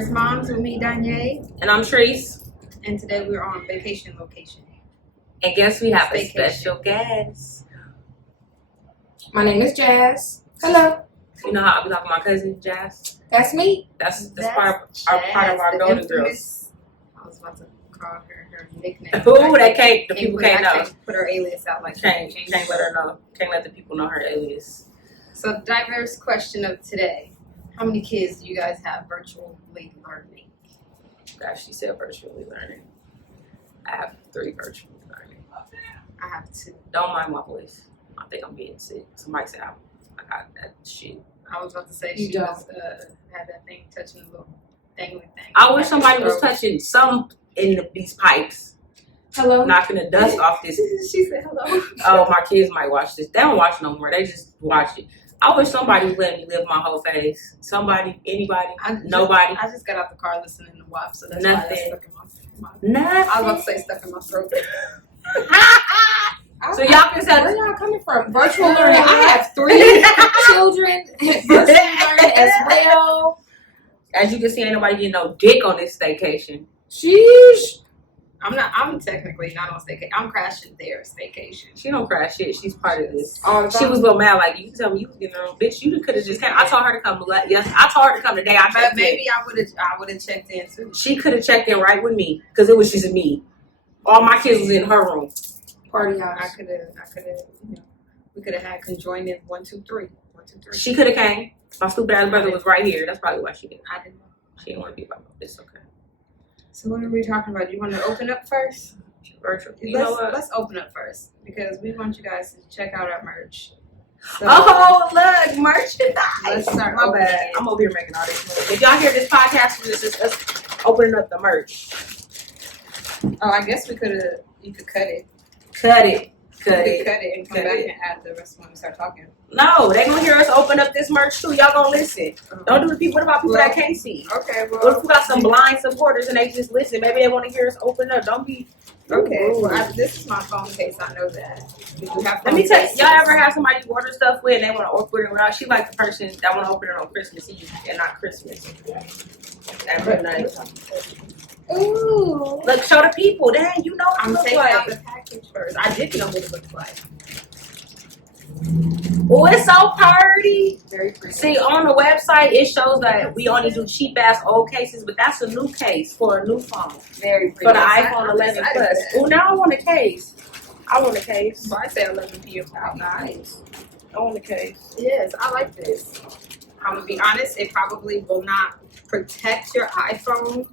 Diverse Moms with me, Danye. And I'm Treese. And today we're on vacation location. And guess we have a special guest. My name is Jazz. Hello. You know how I be talking to my cousin, Jazz? That's me. That's part of our Golden Girls. I was about to call her nickname. Ooh, the people can't know. Put her alias out like Can't let her know. Can't let the people know her alias. So the diverse question of today. How many kids do you guys have virtually learning? Gosh, she said virtually learning. I have 3 virtually learning. I have 2. Don't mind my voice. I think I'm being sick. Somebody said I got that shit. I was about to say she was had that thing touching the little thing. I wish somebody was touching some in these pipes. Hello. Knocking the dust off this. She said hello. Oh, my kids might watch this. They don't watch no more. They just watch it. I wish somebody would let me live my whole face. Somebody, anybody, nobody. I just got out the car listening to WAP, so that's Nothing. why it's stuck in my Nothing. I was about to say stuck in my throat. So y'all can say, where y'all coming from? Virtual learning. I have 3 children virtually learning as well. as you can see, ain't nobody getting no dick on this staycation. Sheesh. I'm technically not on staycation. I'm crashing their staycation. She don't crash shit. She's part of this. All the She time. was a little mad, like, you tell me you was getting her own bitch. You could have just came. I told her to come. Yes, I told her to come today. But maybe I would have checked in too. She could have checked in right with me because it was just me. All my kids was in her room. Party house. I could have. We could have had conjoined in 1, 2, 3. 1, 2, 3. She could have came. My stupid ass brother was right here. That's probably why she didn't. I didn't know. She didn't want to be about it. It's okay. So what are we talking about? Do you want to open up first? Virtual. You know what? Let's open up first because we want you guys to check out our merch. So, Oh, look, merchandise. Let's start. My opening bad. it. I'm over here making all this noise. If y'all hear this podcast, this is us opening up the merch. Oh, I guess you could cut it. Cut it. Cut it and come Cut back it. and add the rest when we start talking. No, they gonna hear us open up this merch too. Y'all gonna listen. Don't do the people. What about people that can't see? Okay, What well. if we got some blind supporters and they just listen? Maybe they want to hear us open up. Don't be. Okay, well, this is my phone case. I know that. We do have Let me phone tell you, cases. y'all ever have somebody you order stuff with and they want to open it without? She like the person that want to open it on Christmas Eve and not Christmas. At midnight. Ooh. Look, show the people. Dang, you know what it I'm looks taking like. out the package first. I didn't know what it looked like. Oh, it's so pretty. Very pretty. See, on the website, it shows that we only do cheap ass old cases, but that's a new case for a new phone. Very pretty. For the I'm iPhone 11 excited Plus. for that. Oh, now I want a case. I want a case. So I say 11 p.m. Nice. I want a case. Yes, I like this. I'm gonna be honest. It probably will not protect your iPhone.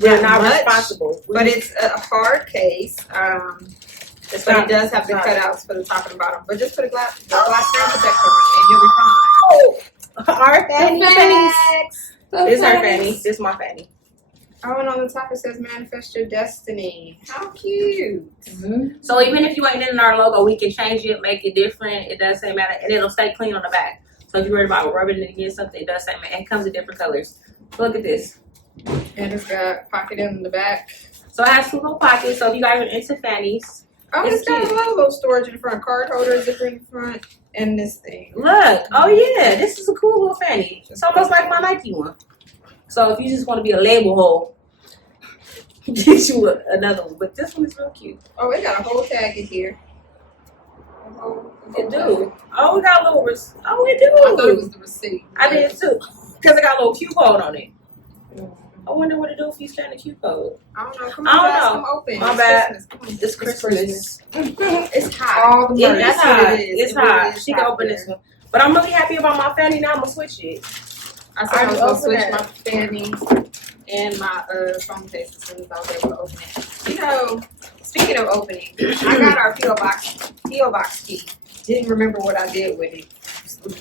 We're not much, responsible. But it's a hard case. But it does have the cutouts for the top and the bottom. But just put a glass screen protector on it, and you'll be fine. Our fanny. So This is her nice. fanny. This is my fanny. Oh, and on the top it says "Manifest Your Destiny." How cute! Mm-hmm. So even if you ain't in our logo, we can change it, make it different. It doesn't matter, and it'll stay clean on the back. So if you're worried about rubbing it against something, it does say, and it comes in different colors. So look at this. And it's got pocket in the back. So it has 2 little pockets. So if you guys are into fannies, Oh, It's it's got cute. a lot of little storage in the front, card holder, zipper in the front, and this thing. look. Oh yeah, this is a cool little fanny. It's almost like my Nike one. So if you just want to be a label hole, get you another one. But this one is real cute. Oh, it got a whole tag in here. It do. Oh, we got a little. Oh, it do. I thought it was the receipt. I did too, because it got a little Q code on it. I wonder what it do if you scan the Q code. I don't know. Come I on, don't guys, know. come open. My It's bad. Christmas. Come on. It's Christmas. It's hot. All the Yeah, money. that's it's what hot. it is. It's It really hot. is She can hot open there. this one. But I'm really happy about my fanny. Now I'm gonna switch it. I said I was Already gonna open switch that. my fannies and my phone case as soon as I was able to open it. You know, speaking of opening, I got our P.O Box key. Didn't remember what I did with it.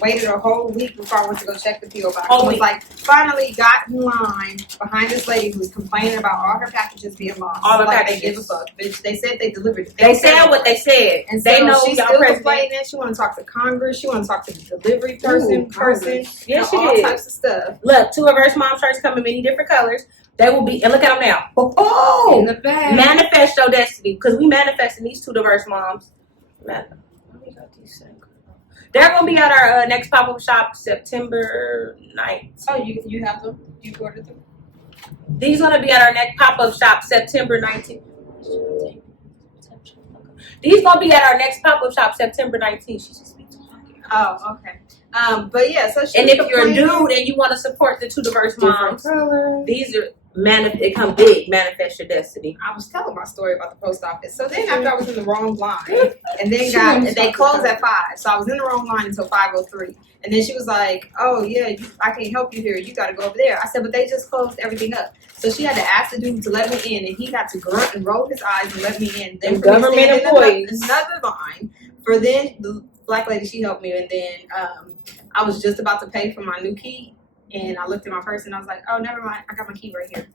Waited a whole week before I went to go check the P.O Box. Whole I was week. like, finally got in line behind this lady who was complaining about all her packages being lost. All the like packages. they give a fuck. Bitch, they said they delivered it. They said what they said. And they so know she's y'all still president. complaining. She want to talk to Congress. She want to talk to the delivery person. Yes, she all did. types of stuff. Look, 2 of her mom shirts come in many different colors. They will be, and look at them now. Oh, In the back. manifest your destiny, because we manifesting these 2 diverse moms. They're gonna be at our next pop-up shop September 9th. Oh, you have them? You ordered them? These gonna be at our next pop-up shop September 19th. These gonna be at our next pop-up shop September 19th. She just be talking. Oh, okay. But yeah, so she And was if you're a complaining- dude and you want to support the two diverse moms, color. these are it come big. Manifest your destiny. I was telling my story about the post office. So then after I was in the wrong line, and then they closed at 5. So I was in the wrong line until 5:03. And then she was like, "Oh yeah, I can't help you here. You got to go over there." I said, "But they just closed everything up." So she had to ask the dude to let me in, and he had to grunt and roll his eyes and let me in. Then And government we stand in employees. another line. For then the black lady, she helped me, and then I was just about to pay for my new key, and I looked at my purse and I was like, "Oh, never mind. I got my key right here."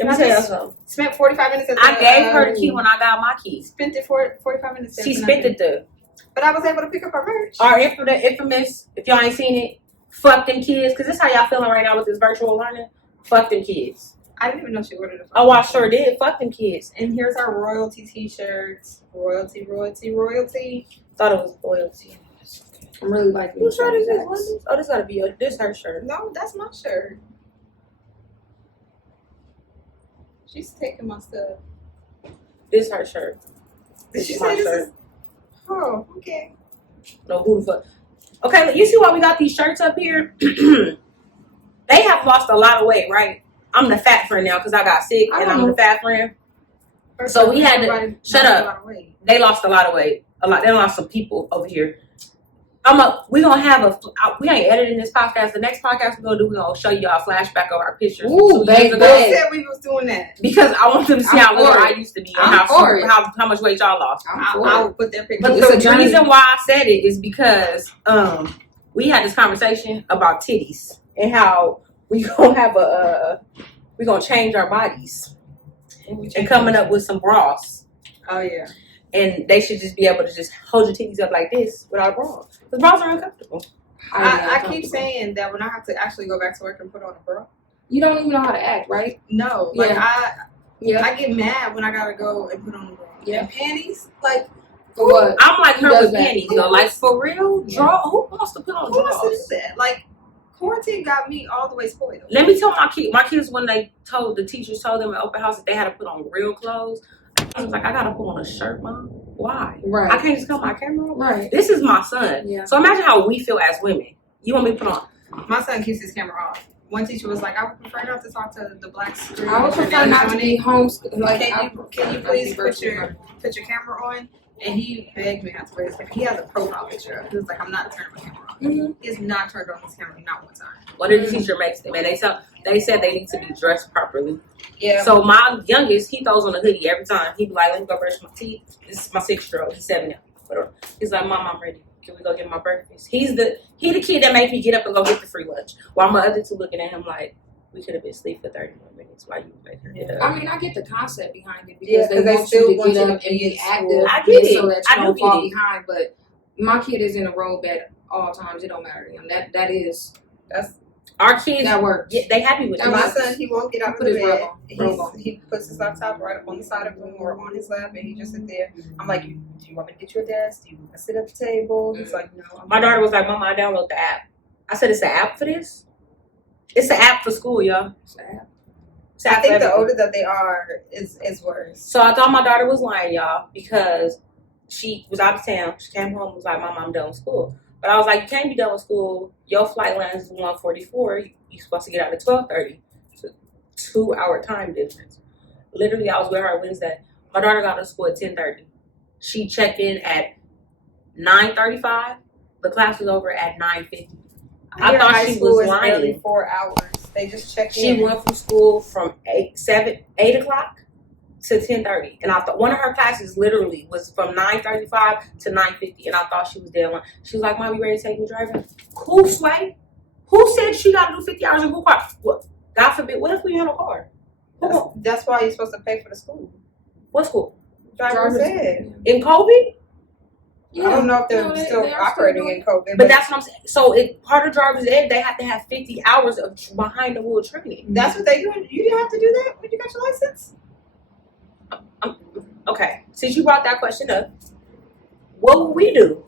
Let me tell you something. Spent 45 minutes. I gave her the key when I got my keys. Spent it for 45 minutes. She spent it there. But I was able to pick up her merch. Our infamous, if y'all ain't seen it, fuck them kids. Because this is how y'all feeling right now with this virtual learning. Fuck them kids. I didn't even know she ordered it. Oh, I sure did. Fuck them kids. And here's our royalty t-shirts. Royalty. Thought it was loyalty. I'm really liking Whose shirt is this? this. What is this? Oh, this gotta be this her shirt. No, that's my shirt. She's taking my stuff. This her shirt. Did she This say my this shirt. is? Oh, okay. No, who the fuck? Okay, you see why we got these shirts up here? They have lost a lot of weight, right? I'm the fat friend now because I got sick and I'm the fat friend. So we had to shut up. They lost a lot of weight. A lot. They lost some people over here. We gonna have we ain't editing this podcast. The next podcast we're gonna do, we're gonna show y'all a flashback of our pictures. Ooh, baby. Who said we was doing that? Because I want them to see I'm how little for I it. used to be and I'm for it. how much weight y'all lost. I will put their picture. But It's the a journey. reason why I said it is because we had this conversation about titties and how we gonna have we gonna change our bodies and coming up with some bras. Oh yeah. And they should just be able to just hold your titties up like this without a bra. Because bras are uncomfortable. I keep saying that when I have to actually go back to work and put on a bra. You don't even know how to act, right? No, like Yeah. I get mad when I gotta go and put on a bra. Yeah. And panties, like For what? I'm like Who her does with that? panties, though. Like, for real, who wants to put on who wants to drawers? do that? Like quarantine got me all the way spoiled. Let me tell my kids when they told the teachers told them at open house that they had to put on real clothes. I was like, I gotta put on a shirt, Mom. Why? Right. I can't just cut my camera off. Right. This is my son. Yeah. So imagine how we feel as women. You want me to put on? My son keeps his camera off. One teacher was like, "I would prefer not to talk to the black screen. I would prefer not to be homeschooled. Like, Can you please put your camera on?" And he begged me not to wear his camera. He has a profile picture. He was like, "I'm not turning my camera on." Mhm. He has not turned on his camera, not one time. What did the teacher make them? And they said they need to be dressed properly. Yeah. So my youngest, he throws on a hoodie every time. He be like, "Let me go brush my teeth." This is my 6-year-old. He's 7 now. Whatever. He's like, "Mom, I'm ready. Can we go get my breakfast?" He the kid that makes me get up and go get the free lunch. While my other two looking at him like, we could have been asleep for 30 more minutes. Why you make her get up? I mean, I get the concept behind it because Yeah, 'cause they they want still you to want get you to up and be be in active. school. I get it. So that I you do don't get fall it. behind. But my kid is in a robe at all times. It don't matter to him. That's Our kids, That works. yeah, they happy with And my this. son. He won't get out of Put the his bed. robe on. He puts his laptop right up on the side of him or on his lap, and he just sit there. I'm like, "Do you want me to get you a desk? Do you want to sit at the table?" He's like, "No." My daughter was like, "Mama, I download the app." I said, "It's an app for this? It's an app for school, y'all." It's an app. It's an I app think for the everything. older that they are is worse. So I thought my daughter was lying, y'all, because she was out of town. She came home and was like, "Mom, I'm done with school." But I was like, "You can't be done with school. Your flight lands is 1:44. You're supposed to get out at 12:30. It's a 2-hour time difference." Literally, I was with her Wednesday. My daughter got to school at 10:30. She checked in at 9:35. The class was over at 9:50. I Here, thought high she school was is lying. barely 4 hours. They just check She in. went from school from 8 o'clock to 10:30, and I thought one of her classes literally was from 9:35 to 9:50, and I thought she was dead on. She was like, "Mom, you ready to take me driving?" Who sway? Who said she got to do 50 hours in who car? What? God forbid. What if we have a car? That's why you're supposed to pay for the school. What school? Driver's ed. In COVID? I don't know if they're No, still they are operating still in COVID, But that's what I'm saying. So part of driver's ed, they have to have 50 hours of behind the wheel training. that's what they do. You didn't have to do that when you got your license. Okay, since you brought that question up, what would we do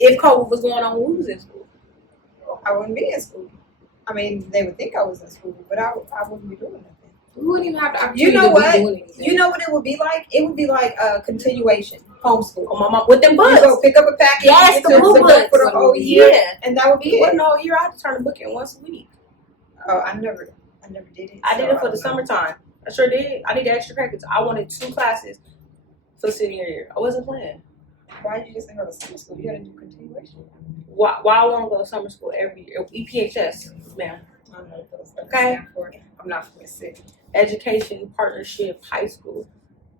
if COVID was going on when we was in school? I wouldn't be in school. I mean, they would think I was in school, but I wouldn't be doing nothing. We wouldn't even have the opportunity You know to what? be doing anything. You know what it would be like? It would be like a continuation, homeschool. Oh, my mom with them You books. go pick up a package, Yes, you the get blue the book books. for the whole year, Yeah. and that would be Well, it. no, here I had to turn the book in once a week. Oh, I never did it. I did it for the summertime. I sure did. I needed extra credits. I wanted 2 classes for senior year. I wasn't playing. Why did you just go to summer school? You gotta do continuation. Why I want to go to summer school every year? EPHS, ma'am. I don't know what those Okay. stand for. I'm not from the city. Education Partnership High School.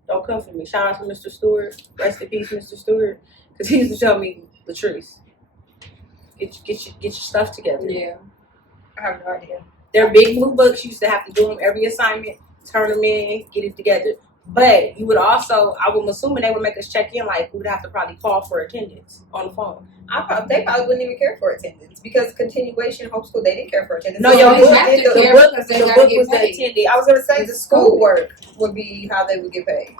Don't come for me. Shout out to Mr. Stewart. Rest in peace, Mr. Stewart. Because he used to tell me the truth. Get your stuff together. Yeah. I have no idea. They're big blue books. You used to have to do them every assignment, turn them in, get it together. But you would also, I'm assuming they would make us check in, like we would have to probably call for attendance on the phone. They probably wouldn't even care for attendance because continuation homeschool they didn't care for attendance. No, So your the book- book- have to the care book- because they the gotta book get was the paid. attendance. I was gonna say the It's schoolwork would be how they would get paid.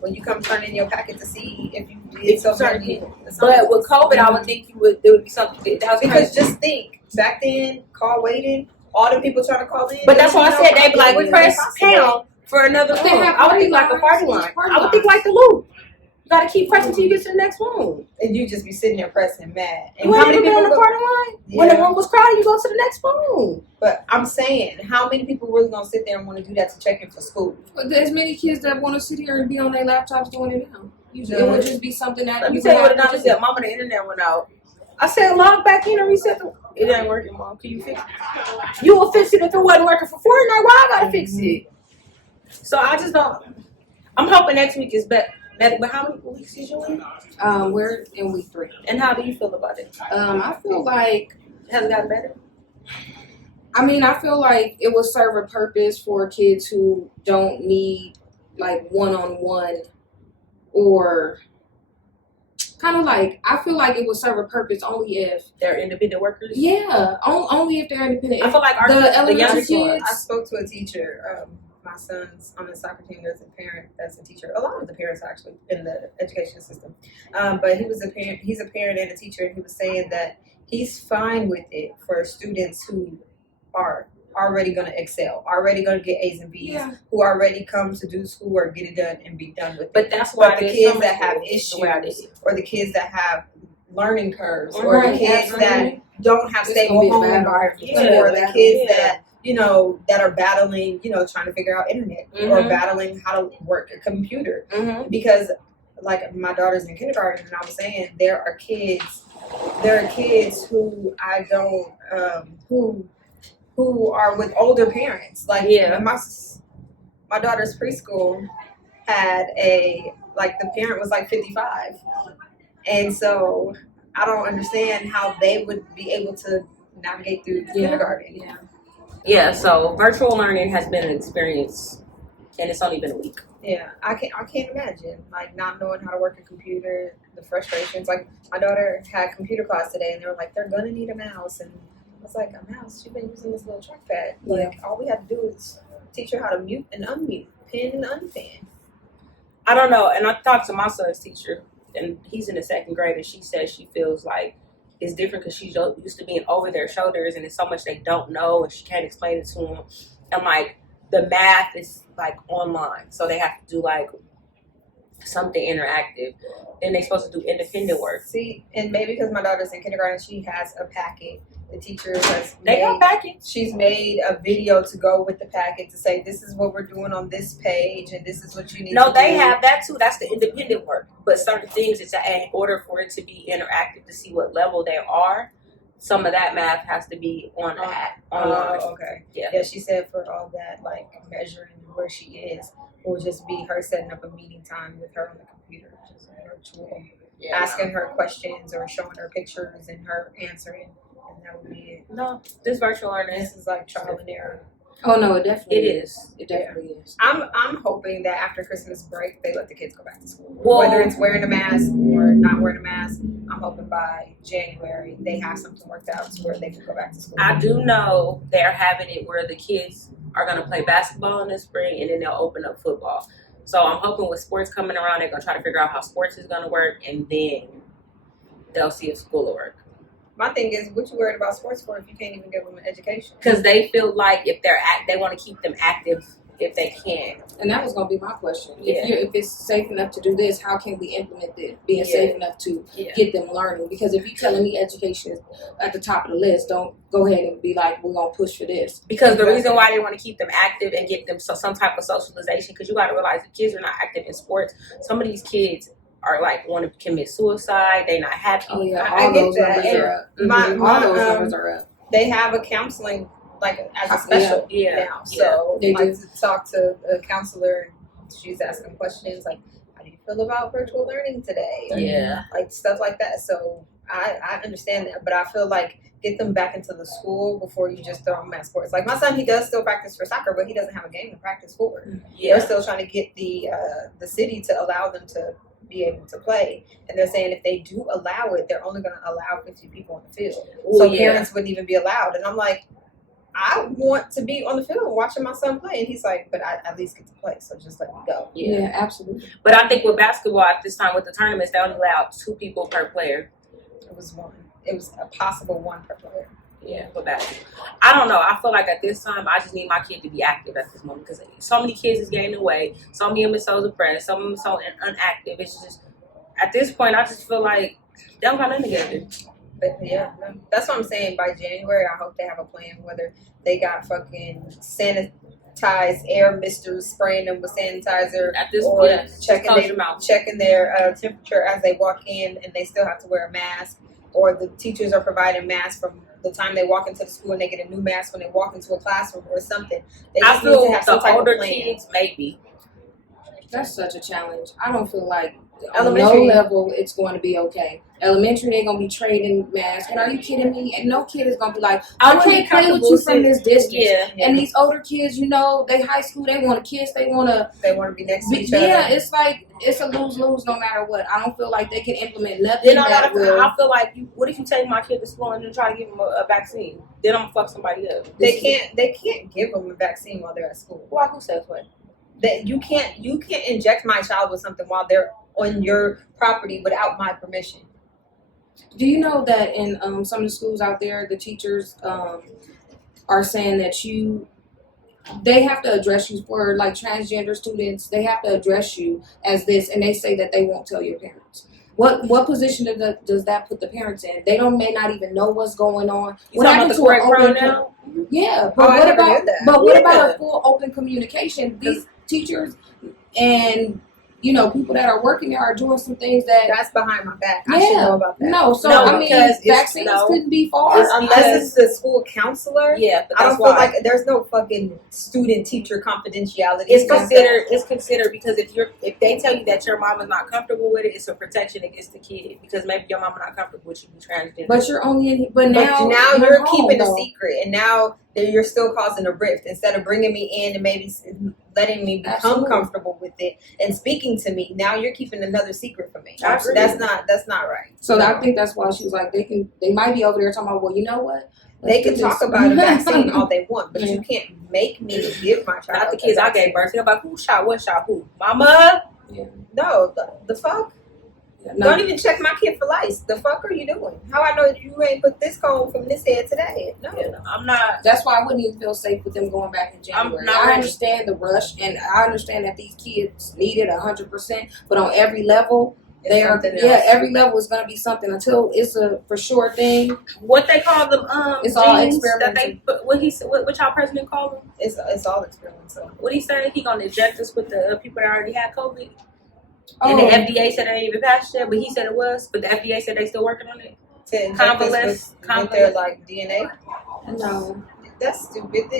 When you come turn in your packet to see if you did so many. But with COVID, I would think there would be something that was Because crazy. just think, back then, call waiting, all the people trying to call in. But that's why I said they'd be it like, wouldn't press be possible. pound for another But they room. have I would think like party a party lines. line. Party I would think lines. like the loop. You gotta keep pressing until you get to the next room. And you just be sitting there pressing mad. And You how ain't many even been people on the go? party line? When the Yeah. room was crowded, you go to the next room. But I'm saying, how many people really gonna sit there and want to do that to check in for school? But there's many kids that want to sit here and be on their laptops doing it now. It would just be something that Let me you tell you would what have Donna to said. do. Mama, the internet went out. I said, log back in and reset the. It ain't working, Mom. Can you fix it? You will fix it if it wasn't working for Fortnite. Why I gotta fix it? So I just don't. I'm hoping next week is better. But how many weeks is you in? We're in week 3. And how do you feel about it? I feel like, Has it gotten better? I feel like it will serve a purpose for kids who don't need like one-on-one or kind of like, I feel like it will serve a purpose only if, They're independent workers. only if they're independent. I feel like our The kids, the elementary youngest kids- ones. I spoke to a teacher. My son's on the soccer team. There's a parent that's a teacher. A lot of the parents are actually in the education system. But he was a parent. He's a parent and a teacher, and he was saying that he's fine with it for students who are already going to excel, already going to get A's and B's, Yeah. who already come to do schoolwork, get it done, and be done with it. But that's why But the there's kids so that much have more the way I did issues, it. or the kids that have learning curves, or Right, the kids that absolutely. don't have It's stable gonna be a home battle. environments, Yeah, or the battle. kids Yeah. that that are battling, trying to figure out internet, or Mhm. battling how to work a computer. Mm-hmm. Because, like, my daughter's in kindergarten, and I was saying there are kids who I don't, who are with older parents. Like, Yeah. my daughter's preschool had the parent was like 55. And so I don't understand how they would be able to navigate through kindergarten. Yeah. Yeah, so virtual learning has been an experience, and it's only been a week. Yeah, I can't imagine like not knowing how to work a computer, the frustrations. Like, my daughter had computer class today, and they were like, they're gonna need a mouse, and I was like, a mouse? She's been using this little trackpad. Like, all we have to do is teach her how to mute and unmute, pin and unpin. I don't know, and I talked to my son's teacher, and he's in the 2nd grade, and she says she feels like it's different because she's used to being over their shoulders, and it's so much they don't know, and she can't explain it to them. And like the math is like online, so they have to do like something interactive. Then they're supposed to do independent work. See, and maybe because my daughter's in kindergarten, she has a packet. The teacher has They got packets. she's made a video to go with the packet to say, this is what we're doing on this page, and this is what you need to No, do. they have that too. That's the independent work. But certain things, it's in order for it to be interactive to see what level they are. Some of that math has to be on online. Oh, okay. Yeah. She said for all that, like, measuring where she is, will just be her setting up a meeting time with her on the computer, just virtual, asking her questions or showing her pictures and her answering, and that would be it. No, this virtual learning, This is like trial and error. Oh no, it definitely it is. It definitely is. I'm hoping that after Christmas break, they let the kids go back to school. Well- Whether it's wearing a mask or not wearing a mask, I'm hoping by January they have something worked out to where they can go back to school. I do know they're having it where the kids are going to play basketball in the spring, and then they'll open up football. So I'm hoping with sports coming around, they're going to try to figure out how sports is going to work, and then they'll see if school will work. My thing is, what you worried about sports for if you can't even give them an education? Because they feel like if they want to keep them active if they can. And that was gonna be my question. Yeah. If it's safe enough to do this, how can we implement it being safe enough to get them learning? Because if you're telling me education is at the top of the list, don't go ahead and be like, we're gonna push for this. Because the reason why they want to keep them active and get them some type of socialization, because you got to realize the kids are not active in sports. Some of these kids are like want to commit suicide. They're not happy. Oh yeah, I all get those that. numbers are up. My All those numbers are up. they have a counseling like as a special now. So they like do. to talk to a counselor, she's asking questions like, how do you feel about virtual learning today? Yeah. Like stuff like that. So I understand that, but I feel like get them back into the school before you just throw them at sports. Like my son, he does still practice for soccer, but he doesn't have a game to practice for. Yeah. They're still trying to get the city to allow them to be able to play, and they're saying if they do allow it, they're only going to allow 50 people on the field. So parents wouldn't even be allowed. And I'm like, I want to be on the field watching my son play, and he's like, but I at least get to play, so just let me go. Yeah, absolutely. But I think with basketball at this time with the tournaments, they only allow 2 people per player. It was one. It was a possible 1 per player. Yeah, for basketball. I don't know. I feel like at this time, I just need my kid to be active at this moment because so many kids is gaining weight. Some of them are so depressed. Some of them are so inactive. It's just, at this point, I just feel like they don't got nothing together. But yeah, no. That's what I'm saying. By January, I hope they have a plan. Whether they got fucking sanitized air misters spraying them with sanitizer, At this or point, checking their temperature as they walk in, and they still have to wear a mask. Or the teachers are providing masks from the time they walk into the school, and they get a new mask when they walk into a classroom or something. They I just feel need to have some the type older of plan. kids maybe. That's such a challenge. I don't feel like Elementary. on no level it's going to be okay. Elementary, they're going to be trading masks. And are you kidding me? And no kid is going to be like, I can't play with you from this distance. Yeah. And these older kids, you know, they high school, they want to kiss, they want to be next to each other. Yeah, it's like, it's a lose-lose no matter what. I don't feel like they can implement nothing Then that will. I feel like, what if you take my kid to school and then try to give him a vaccine? Then I'm going to fuck somebody up. They can't give them a vaccine while they're at school. Why? Who says what? That you can't inject my child with something while they're on your property without my permission. Do you know that in some of the schools out there, the teachers are saying that they have to address you for like transgender students. They have to address you as this, and they say that they won't tell your parents. What position does that put the parents in? They may not even know what's going on. What happened to an open pronoun? Yeah, but what about a full open communication? These teachers and people that are working there are doing some things that's behind my back. I should know about that. I mean, vaccines couldn't be far. Unless it's the school counselor. Yeah, but I don't feel like there's no fucking student-teacher confidentiality. It's considered because if they tell you that your mom is not comfortable with it, it's a protection against the kid because maybe your mom is not comfortable with you transgender. But you're only now you're keeping a secret, and now you're still causing a rift instead of bringing me in and maybe letting me become comfortable with it and speaking to me. Now you're keeping another secret from me. That's not right. So I think that's why she was like, they might be over there talking about, well, you know what? They can talk about a vaccine all they want, but you can't make me give my child. Not the kids I gave birth. They're like, who shot? What shot? Who? Mama? Yeah. No, the fuck. Yeah, no. Don't even check my kid for lice. The fuck are you doing? How I know you ain't put this comb from this head today? No, I'm not. That's why I wouldn't even feel safe with them going back in January. I understand the rush, and I understand that these kids need it 100%. But on every level, every level is going to be something until it's a for sure thing. What they call them? It's all experimental. What y'all president call them? It's all experimental. What he say? He gonna inject us with the people that already had COVID. And the FDA said it ain't even passed yet, but he said it was. But the FDA said they still working on it. With their like DNA. No, that's stupid.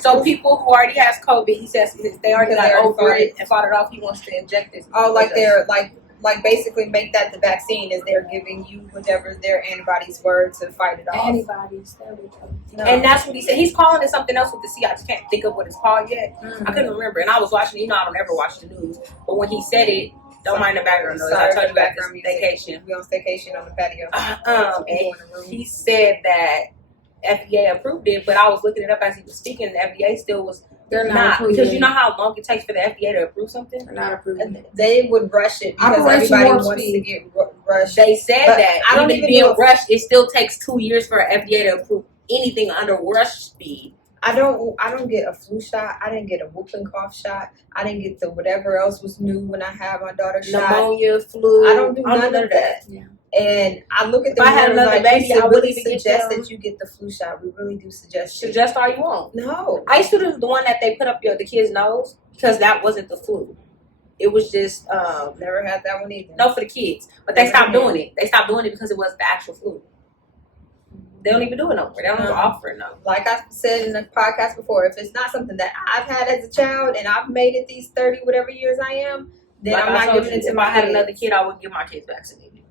So people who already has COVID, he says they already got over it and fought it off. He wants to inject it. Oh, like they're like basically make that the vaccine is they're giving you whatever their antibodies were to fight it off. Antibodies. There we go. No. And that's what he said. He's calling it something else with the C. I just can't think of what it's called yet. I couldn't remember. And I was watching, I don't ever watch the news. But when he said it, don't mind the background noise. I told you about this vacation. We on staycation on the patio. And he said that FDA approved it, but I was looking it up as he was speaking. The FDA still was. They're not because you know how long it takes for the FDA to approve something. They're not approving. They would rush it because everybody wants to get rushed. They said that even being rushed, it still takes 2 years for FDA to approve anything under rush speed. I don't get a flu shot. I didn't get a whooping cough shot. I didn't get the whatever else was new when I had my daughter shot. Pneumonia, flu. I don't do none of that. Yeah. And I look at If the I had mirror another like, baby, we I really wouldn't even get suggest them. that you get the flu shot. We really do suggest it. Suggest all you want. No. I used to do the one that they put up the kid's nose because that wasn't the flu. It was just Never had that one either. no for the kids. But they stopped doing it. They stopped doing it because it wasn't the actual flu. They don't even do it no more. They don't even offer it no. Like I said in the podcast before, if it's not something that I've had as a child and I've made it these 30 whatever years I am, then Like I'm not giving it to if my I had kids. another kid, I wouldn't give my kids vaccinated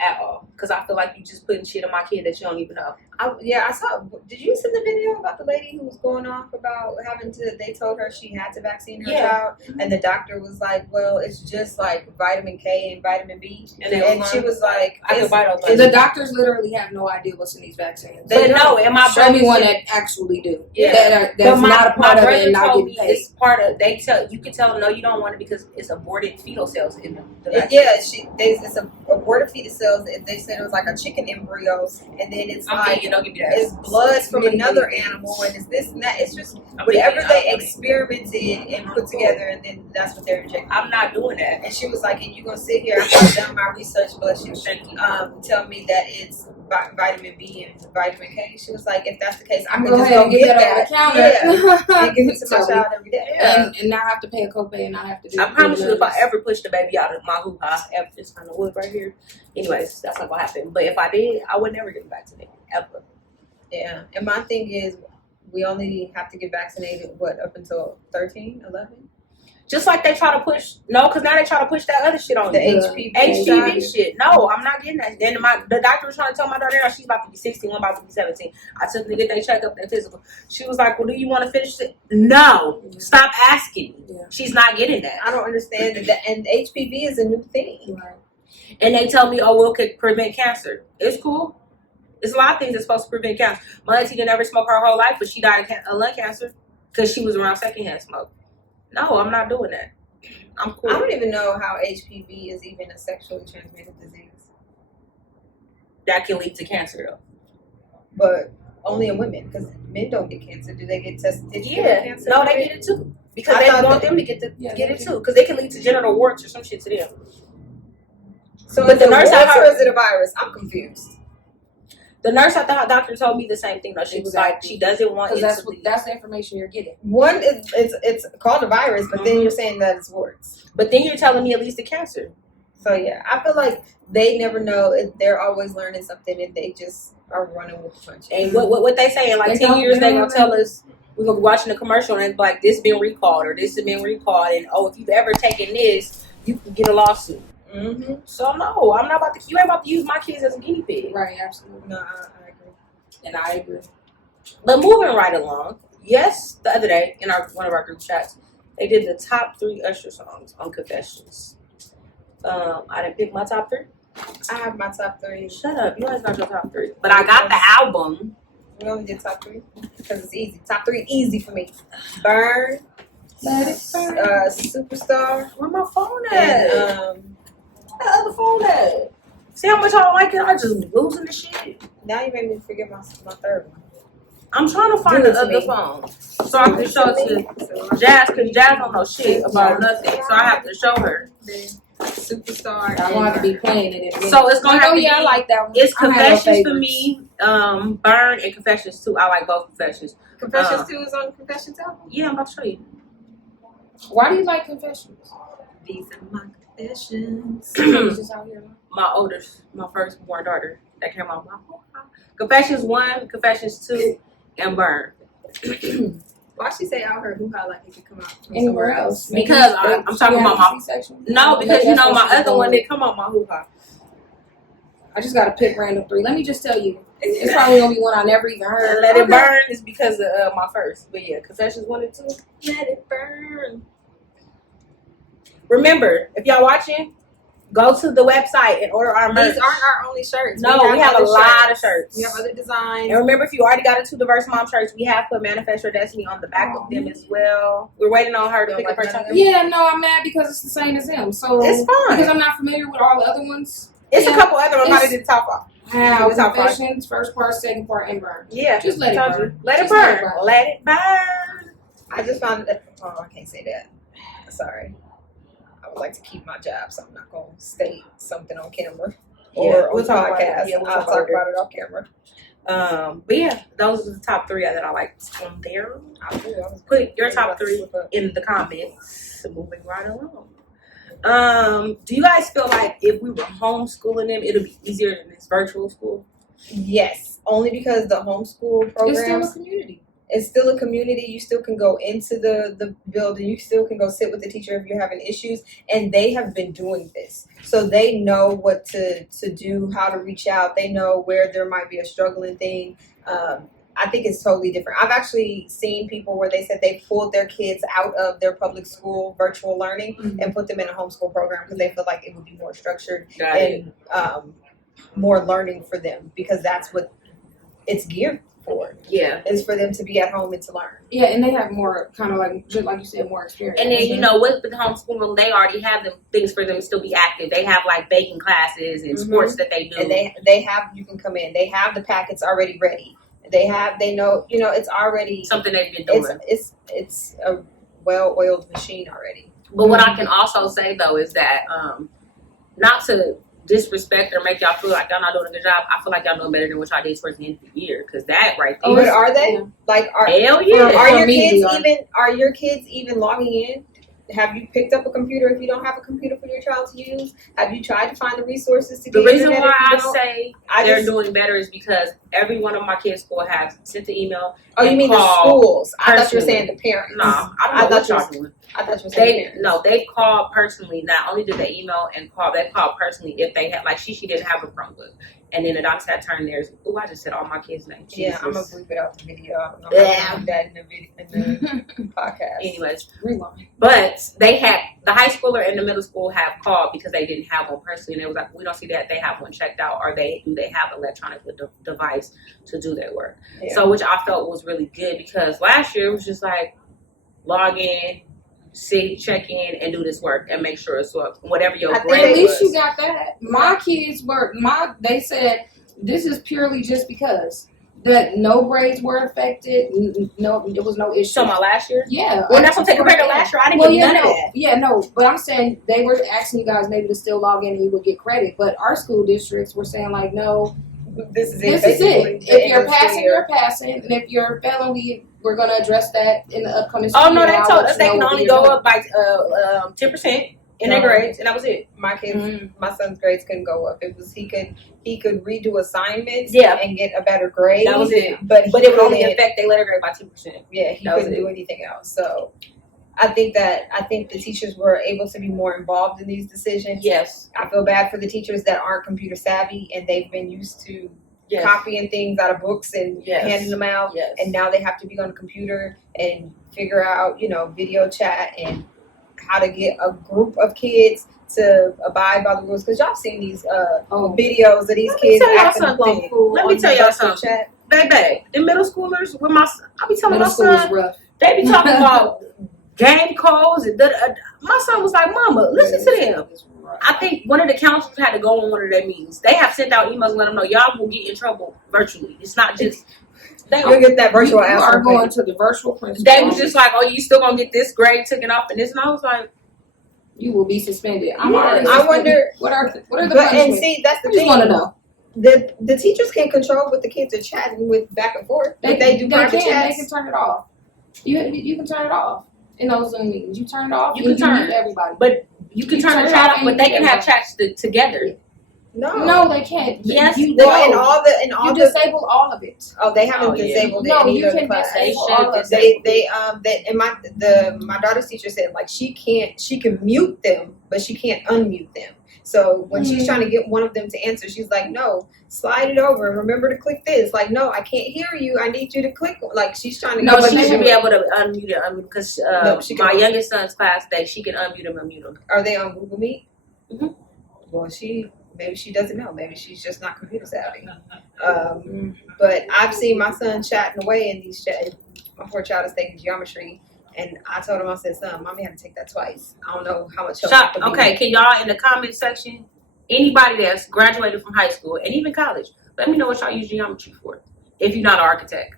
at all because I feel like you just putting shit on my kid that you don't even know. I saw. Did you see the video about the lady who was going off about having to? They told her she had to vaccine her child, and the doctor was like, "Well, it's just like vitamin K and vitamin B," and she was like, "I can buy those." The doctors literally have no idea what's in these vaccines. They know, and my show me one that actually do. Yeah, that's not a part of it and not getting paid. It's part of. They tell you can tell them no, you don't want it because it's aborted fetal cells in them. It's aborted fetal cells. They said it was like a chicken embryo, and then it's don't give me that. It's blood from another animal, and it's this and that. It's just whatever they experimented and put together, and then that's what they're injecting. I'm not doing that. And she was like, "And you gonna sit here after I've done my research, bless you, tell me that it's vitamin B and vitamin K?" She was like, "If that's the case, I'm gonna just go get that and give it to my child every day, and not have to pay a copay and not have to do." I promise you, if I ever push the baby out of my hoo-ha, it's kind of wood right here. Anyways, that's not gonna happen. But if I did, I would never get vaccinated ever. Yeah, and my thing is, we only have to get vaccinated, up until 13, 11? Just like they try to push, because now they try to push that other shit on the you. HPV shit. No, I'm not getting that. Then the doctor was trying to tell my daughter, she's about to be 16, one about to be 17. I took them to get their checkup, their physical. She was like, well, do you want to finish it? No. Stop asking. Yeah. She's not getting that. I don't understand that. And HPV is a new thing. Right. And they tell me, it could prevent cancer. It's cool. It's a lot of things that's supposed to prevent cancer. My auntie didn't ever smoke her whole life, but she died of lung cancer because she was around secondhand smoke. No, I'm not doing that. I'm cool. I don't even know how HPV is even a sexually transmitted disease. That can lead to cancer, though. But only in women, because men don't get cancer. Do they get tested? Cancer? No, they get it too. Because they want them to get it too. Because they can lead to genital warts or some shit to them. So is it a warts or is it a virus? I'm confused. The nurse at the doctor told me the same thing though. She was like, she doesn't want it that's the information you're getting. One, it's called a virus, but then you're saying that it's warts. But then you're telling me it leads to cancer. So yeah, I feel like they never know. They're always learning something, and they just are running with the punches. And what they say in like 10 years, they gonna tell us we're gonna be watching a commercial and it's like this been recalled or this has been recalled, and if you've ever taken this, you can get a lawsuit. Mm-hmm. So no, I'm not about to. You ain't about to use my kids as a guinea pig. Right, absolutely. No, I agree. And I agree. But moving right along, yes, the other day in one of our group chats, they did the top 3 Usher songs on Confessions. I didn't pick my top 3. I have my top 3. Shut up, you always got your top 3. But I got the album. We only did top 3 because it's easy. Top 3 easy for me. Burn. Let it burn. Superstar. Where my phone at? And, the other phone at? See how much I don't like it? I just losing the shit. Now you made me forget my 3rd one. I'm trying to find the other phone so I can show it to Jazz, because Jazz don't know shit about nothing. So I have to show her. Superstar. I'm going to be playing it. So it's going to have to be, I like that one. It's Confessions for me, Burn, and Confessions 2. I like both Confessions. Confessions 2 is on the Confessions album? Yeah, I'm about to show you. Why do you like Confessions? These are my confessions. My firstborn daughter that came out. Confessions 1, Confessions 2, and Burn. Why she say out her hoo-ha like it could come out from anywhere else? Because I'm talking about my C-section. No, because my other one didn't come out my hoo-ha. I just got to pick random 3. Let me just tell you, it's probably gonna be one I never even heard. And Let It Burn is because of my first. But yeah, Confessions 1 and 2. Let it burn. Remember, if y'all watching, go to the website and order our merch. These aren't our only shirts. No, we have a lot of shirts. We have other designs. And remember, if you already got a 2 Diverse Mom shirts, we have put Manifest Your Destiny on the back of them as well. We're waiting on her to pick up her time. Yeah, no, I'm mad because it's the same as them. So it's fine. Because I'm not familiar with all the other ones. It's a couple other ones. I didn't top off. How The top five. confessions, first part, second part, and burn. Yeah. Just let it Told burn. you. Let it Just let it burn. burn. Let it burn. I just found that. Oh, I can't say that. Sorry. I would like to keep my job, so I'm not going to state something on camera or we'll on talk about it. podcast. Yeah, we'll I'll talk talk about about it off camera. But yeah, those are the top 3 that I like on there. I was Put your about top to 3 slip up. in the comments. Moving right along. Do you guys feel like if we were homeschooling them, it'll be easier than this virtual school? Yes, only because the homeschool It's still a programs, community. it's still a community. You still can go into the building. You still can go sit with the teacher if you're having issues. And they have been doing this. So they know what to do, how to reach out. They know where there might be a struggling thing. I think it's totally different. I've actually seen people where they said they pulled their kids out of their public school virtual learning and put them in a homeschool program because they feel like it would be more structured and more learning for them because that's what it's geared for. Yeah. Is for them to be at home and to learn. Yeah, and they have more kind of like, just like you said, more experience. And then, you know, with the homeschooling, they already have them things for them to still be active. They have like baking classes and sports that they do. And they have, you can come in. They have the packets already ready. They know, it's already something they've been doing. It's a well-oiled machine already. But what I can also say though is that not to disrespect or make y'all feel like y'all not doing a good job. I feel like y'all doing better than what y'all did towards the end of the year because that right there. But are they? Yeah. Like hell yeah. Are your kids even logging in? Have you picked up a computer if you don't have a computer for your child to use? Have you tried to find the resources to get the reason internet why if you I don't? say they're doing better is because every one of my kids' school has sent the email. Oh, you mean the schools? I thought you were saying the parents. No, I don't know what y'all doing. I thought you were saying parents. No, they've called personally. Not only did they email and call, they called personally if they had, like, she didn't have a Chromebook. And then the doctor had turned theirs. Oh, I just said all my kids' names. Yeah, I'm going to bleep it out the video. I don't know how to do that in the podcast. Anyways. Rewind. But they had, the high schooler and the middle school have called because they didn't have one personally. And they was like, we don't see that they have one checked out. Or do they have an electronic device to do their work? Yeah. So, which I felt was really good because last year it was just like, log in, check in, and do this work and make sure it's up. Whatever your grade at least was. you got that. My kids were they said this is purely just because that no grades were affected. No, there was no issue. So my last year? Yeah. Well, that's what I'm compared to last year. I didn't get none of that. Yeah, no. But I'm saying they were asking you guys maybe to still log in and you would get credit. But our school districts were saying like, no, this is it. If you're passing, you're passing, and if you're failing, we're going to address that in the upcoming school year. Oh, no, they told us they can only go up by 10% in their grades, and that was it. My kids, my son's grades couldn't go up. It was he could redo assignments and get a better grade. That was it. But it would only affect their letter grade by 2%. Yeah, he couldn't do anything else. So I think the teachers were able to be more involved in these decisions. Yes. I feel bad for the teachers that aren't computer savvy and they've been used to copying things out of books and handing them out. Yes. And now they have to be on a computer and figure out, video chat and how to get a group of kids to abide by the rules. Because y'all seen these videos of these kids acting plumb fool. Let me tell y'all something. Baby, the middle schoolers with I be telling my son, they be talking about game codes. And my son was like, Mama, listen to them. I think one of the counselors had to go on one of their meetings. They have sent out emails and let them know y'all will get in trouble virtually. It's not just you'll get that virtual answer. You are going to the virtual principal. They was just like, oh, you still gonna get this grade taken off and this, and I was like, you will be suspended. I wonder what are the punishments? And see, that's the thing. I just want to know. The teachers can't control what the kids are chatting with back and forth. They do private chats. They can turn it off. You can turn it off in those Zoom meetings. You turn it off. You can turn everybody, but you can turn the chat off. But they can have chats together. No, they can't. Yes, you disable all of it. Oh, they haven't disabled it. No, you can disable all of it. My daughter's teacher said like she can mute them, but she can't unmute them. So when she's trying to get one of them to answer, she's like, no, slide it over. Remember to click this. Like, no, I can't hear you. I need you to click. Like, she's trying to. No, but she should be able to unmute it. Because my youngest son's class day, she can unmute him, unmute him. Are they on Google Meet? Mm-hmm. Well, maybe she doesn't know. Maybe she's just not computer savvy. But I've seen my son chatting away in these chats. My poor child is taking geometry. And I told him, I said, son, mommy had to take that twice. I don't know how much help. Okay, can y'all in the comment section Anybody that's graduated from high school and even college, let me know what y'all use geometry for. If you're not an architect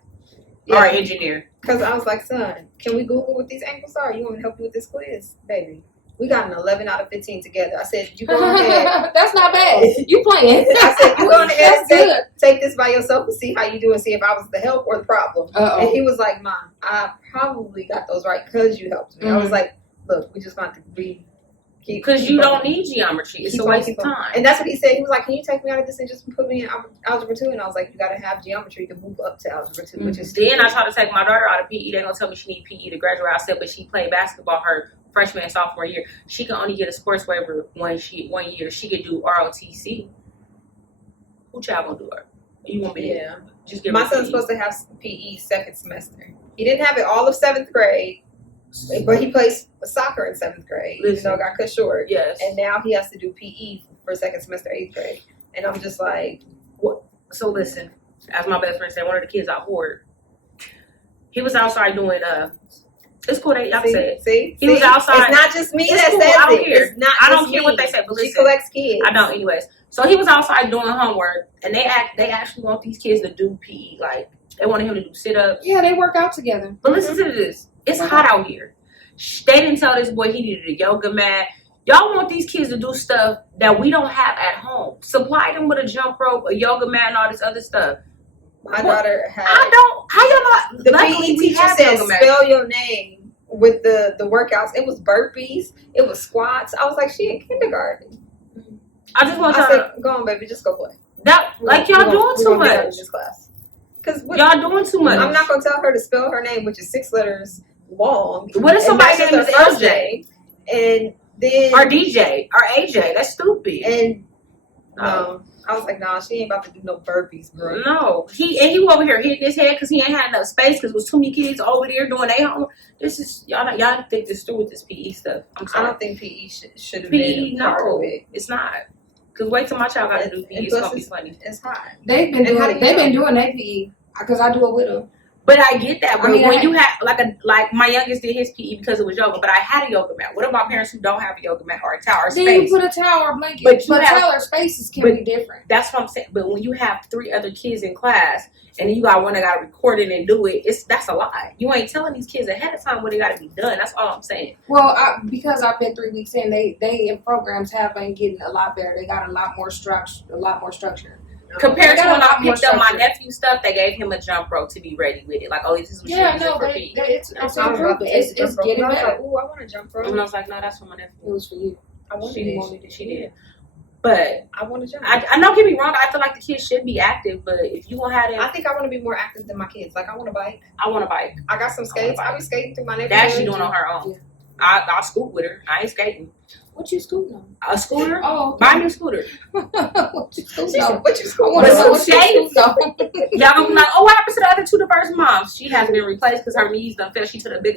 or an engineer. Because I was like, son, can we Google what these angles are? You want me to help you with this quiz? Baby. We got an 11 out of 15 together. I said, you go ahead. That's not bad. You playing. I said, you go ahead and take this by yourself and see how you do and see if I was the help or the problem. Uh-oh. And he was like, Mom, I probably got those right because you helped me. I was like, look, we just got to because you don't need geometry. It's a waste of time. And that's what he said. He was like, can you take me out of this and just put me in algebra 2? And I was like, you got to have geometry to move up to algebra 2, which is Then I tried to take my daughter out of PE. They're going to tell me she need PE to graduate. I said, but she played basketball her freshman and sophomore year. She can only get a sports waiver 1 year. She could do ROTC. Who child going to do her? You want me to just give my son's PE? supposed to have PE second semester. He didn't have it all of 7th grade. But he plays soccer in 7th grade, even though it got cut short. Yes. And now he has to do PE for second semester, 8th grade. And I'm just like, what? So listen, as my best friend said, one of the kids out bored. He was outside doing it's cool that y'all said. See? He was outside. It's not just me that cool. says I don't it. care. It's not I don't just care me. what they say, but listen. She collects kids. I don't anyways. So he was outside doing homework and they actually want these kids to do PE. Like they wanted him to do sit-ups. Yeah, they work out together. But listen to this. It's hot out here. They didn't tell this boy he needed a yoga mat. Y'all want these kids to do stuff that we don't have at home. Supply them with a jump rope, a yoga mat, and all this other stuff. My daughter had. I don't. How y'all not? The PE teacher said spell your name with the workouts. It was burpees. It was squats. I was like, she in kindergarten. I just want y'all. I said, go on, baby, just go play. That like y'all doing too much. This class. Cause y'all doing too much. I'm not gonna tell her to spell her name, which is 6 letters long. What if somebody's name is LJ? And then or DJ or AJ? That's stupid. And I was like, nah, she ain't about to do no burpees, bro. No, he over here hitting his head because he ain't had enough space because there was too many kids over there doing their homework. This is y'all think this through with this PE stuff. I'm sorry. I don't think PE should have been part of it. It's not. Cause wait till my child got to do PE. It's gonna be funny. It's hot. They've been doing their PE because I do it with them. But I get that. But when you have like my youngest did his PE because it was yoga, but I had a yoga mat. What about parents who don't have a yoga mat or a towel or space? Then you put a towel or blanket. But towel or spaces can be different. That's what I'm saying. But when you have 3 other kids in class and then you got one that got to record it and do it, that's a lot. You ain't telling these kids ahead of time what they got to be done. That's all I'm saying. Well, because I've been 3 weeks in, they in programs have been getting a lot better. They got a lot more structure. Compared to when I picked up my nephew's stuff, they gave him a jump rope to be ready with it. Like, oh, this is what she uses for PE. It's getting better. Like, ooh, I want a jump rope. And I was like, no, that's for my nephew. It was for you. She wanted it. She did. But I want to jump. I don't get me wrong. I feel like the kids should be active, but if you gonna have them, I think I want to be more active than my kids. Like, I want a bike. I want a bike. I got some skates. I be skating through my neighborhood. That she doing on her own. Yeah. I'll scoot with her. I ain't skating. What you scooting on? A scooter? Oh, okay. Buy me a scooter. What you scooting on? What you scooting on? Y'all gonna be like, oh, what happened to the other 2 diverse moms? She has been replaced because her knees done fell. She took a bit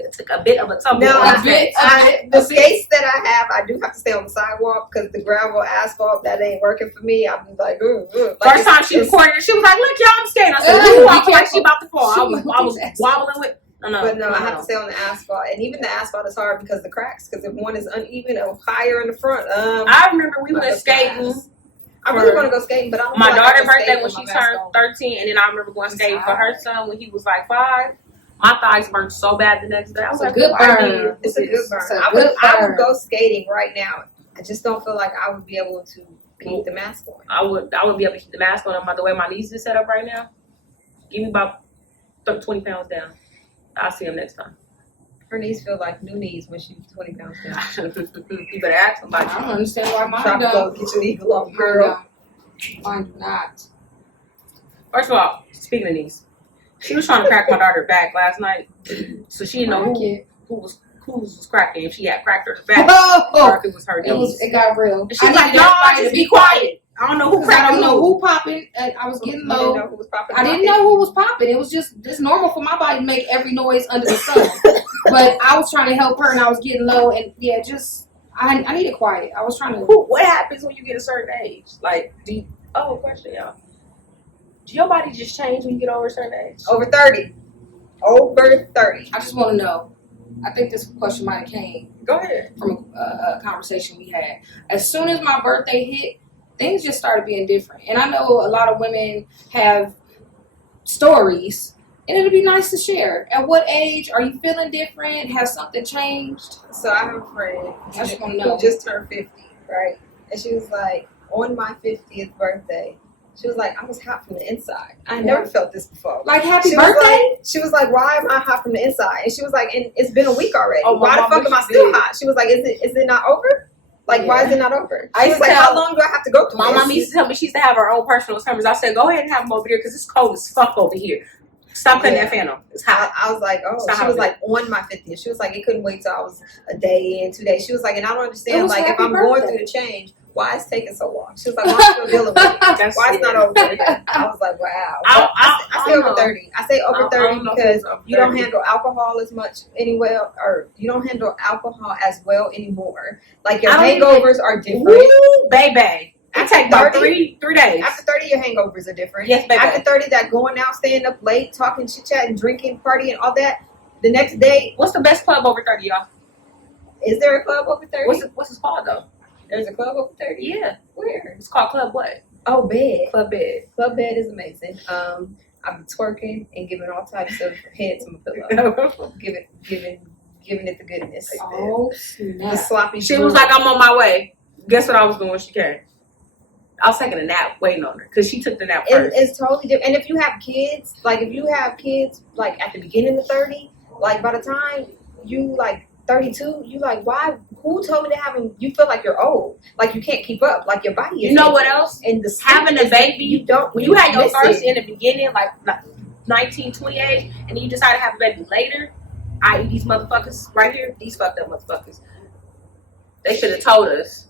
of a tumble. No, the skates that I have, I do have to stay on the sidewalk because the gravel asphalt that ain't working for me. I'm like, ooh. Like first time she recorded, she was like, look, y'all, I'm skating. I said, you walk like she about to fall. I was wobbling with. No, I have to stay on the asphalt, and even the asphalt is hard because the cracks. Because if one is uneven or higher in the front, I remember we went skating. I really want to go skating, but I don't. My daughter's birthday when she turned 13, and then I remember going skating for her son when he was like 5. My thighs burned so bad the next day. I was like, good burn. It's a good burn. I would go skating right now. I just don't feel like I would be able to keep the mask on. I would be able to keep the mask on. By the way my knees is set up right now, give me about 20 pounds down. I'll see him next time. Her knees feel like new knees when she's 20 pounds down. You better ask somebody. I don't understand why mine don't. Get your knees along, girl. Mine do not. First of all, speaking of knees, she was trying to crack my daughter back last night, so she didn't know who was cracking. If she had cracked her back, or if it was her knees. It got real. She's like, y'all just be quiet. I don't know who cracked. I don't know who popping. I was getting low. I didn't know who was popping. It was just normal for my body to make every noise under the sun. But I was trying to help her, and I was getting low, and I needed quiet. I was trying to. What happens when you get a certain age? Like, question, y'all. Do your body just change when you get over a certain age? Over 30. Over 30. I just want to know. I think this question might have came. Go ahead. From a conversation we had. As soon as my birthday hit, things just started being different. And I know a lot of women have stories, and it'd be nice to share. At what age are you feeling different? Has something changed? So I have a friend I just want to know. who just turned 50, right? And she was like, on my 50th birthday, she was like, I was hot from the inside. I never felt this before. Like, happy She was birthday? she was like, why am I hot from the inside? And she was like, and it's been a week already. Oh, why the my fuck mama, am I she still did. hot? She was like, is it not over? Like, why is it not over? I She used was to like, how tell- long do I have to go through My this? mom used to tell me she used to have her own personal summers. I said, go ahead and have them over here because it's cold as fuck over here. Stop cutting that fan on. It's hot. I was like, oh, Stop she was it. like on my 50th. She was like, it couldn't wait till I was a day in, 2 days. She was like, and I don't It understand, was like, if happy I'm going birthday. through the change, why it's taking so long? She was like, why am I still dealing with it? That's Why it's it. not over yet? I was like, wow. I say don't over know. 30. I say over I 30 don't know if because it's over you don't 30. handle alcohol as much anyway, or you don't handle alcohol as well anymore. Like, your I don't hangovers are different. Woo, baby. It After take about 30 three days. After 30, your hangovers are different. Yes, baby. After 30, that going out, staying up late, talking, chit-chatting, drinking, partying, all that. The next day, What's the best club over 30, y'all? is there a club over 30? What's it called, though? There's a club over 30? Yeah. Where? It's called Club what? Oh, bed. Club Bed. Club bed is amazing. I'm twerking and giving all types of head to my pillow. giving it the goodness. Oh, The snap. sloppy. She was like, I'm on my way. Guess what I was doing when she came? I was taking a nap waiting on her because she took the nap first. It's totally different. And if you have kids, like at the beginning of 30, like by the time you like 32, you like, why? Who told me to have them? You feel like you're old, like you can't keep up, like your body is. You know what else? And the Having a baby, you don't. when you had your miss first it. in the beginning, like 19, 20 age, and then you decide to have a baby later, i.e. these motherfuckers right here, these fucked up motherfuckers. They should have told us.